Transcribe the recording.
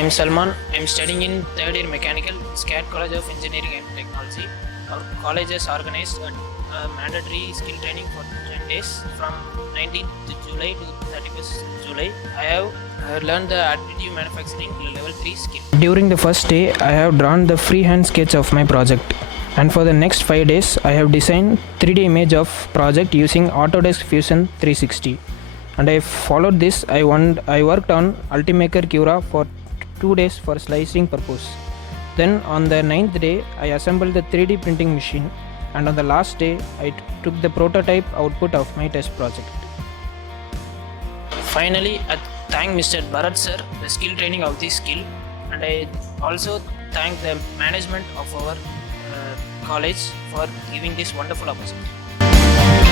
I am Salman. I am studying in third year mechanical, SCAT College of Engineering and Technology. Our college has organized a mandatory skill training for 10 days from 19th July to 31st July. I have learned the additive manufacturing level 3 skill. During the first day, I have drawn the freehand sketch of my project. And for the next 5 days, I have designed 3D image of project using Autodesk Fusion 360. And I followed this. I worked on Ultimaker Cura for 2 days for slicing purpose. Then on the 9th day, I assembled the 3D printing machine, and on the last day, I took the prototype output of my test project. Finally, I thank Mr. Bharat sir, the skill training of this skill, and I also thank the management of our college for giving this wonderful opportunity.